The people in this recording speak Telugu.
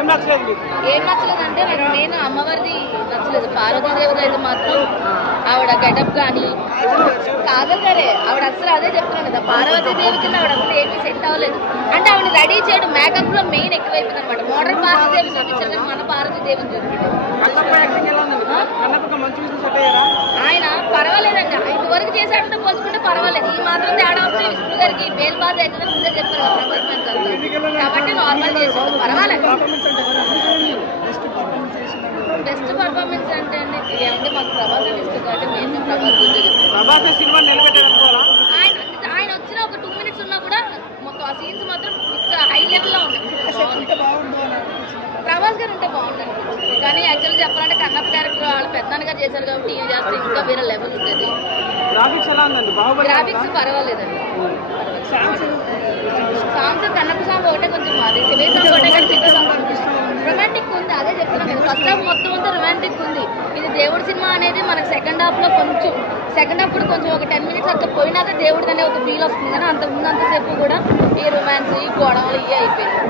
ఏం నచ్చలేదు అంటే నేను అమ్మవారిది నచ్చలేదు. పార్వతీదేవిది అయితే మాత్రం ఆవిడ గెటప్ కానీ కాజల్ గారే ఆవిడ అసలు అదే చెప్తున్నాను కదా, పార్వతీదేవి కింద ఆవిడ అసలు ఏమీ సెట్ అవ్వలేదు. అంటే ఆవిడ రెడీ చేయడం మేకప్ లో మెయిన్ ఎక్కువైపోయింది అనమాట. మోడల్ పార్వతీదేవి చూపించారు కానీ మన పార్వతీదేవిని చూపించారు. ఆయన పర్వాలేదండి, ఇంతవరకు చేశాడంటే పోల్చుకుంటే పర్వాలేదు. ఈ మాత్రం తేడా వస్తే విష్ణు గారికి బేల్ బాధ అవుతుందని ముందే చెప్పారు కాబట్టి నార్మల్ చేసాడు, పర్వాలేదు. బెస్ట్ పర్ఫార్మెన్స్ అంటే అండి ఏమంటే మాకు ప్రభాస్ అంటే ఇష్టం కాబట్టి మేము ప్రభాస్ ఆయన వచ్చిన ఒక 2 minutes ఉన్నా కూడా మొత్తం ఆ సీన్స్ మాత్రం హై లెవెల్లో ఉంది. ప్రభాస్ గారు ఉంటే బాగుంటుంది కానీ యాక్చువల్గా చెప్పాలంటే కన్నప్ప క్యారెక్టర్ వాళ్ళు పెద్దగా చేశారు కాబట్టి ఏం చేస్తే ఇంకా వేరే లెవెల్ ఉంటుంది. గ్రాఫిక్స్ పర్వాలేదండి. సాంగ్స్ కన్నప్ప సాంగ్ ఒకటే కొంచెం అది శివే సాంగ్ ఒకటే కానీ రొమాంటిక్ ఉంది. అదే చెప్తున్నాను కదా, ఫస్ట్ హాఫ్ మొత్తం అంతా రొమాంటిక్ ఉంది. ఇది దేవుడి సినిమా అనేది మనకు సెకండ్ హాఫ్ కూడా కొంచెం ఒక 10 minutes అట్లా పోయినాక దేవుడిది అనే ఒక ఫీల్ వస్తుంది కానీ అంతకుముందు అంతసేపు కూడా ఈ రొమాన్స్ ఈ గొడవలు ఇవి అయిపోయింది.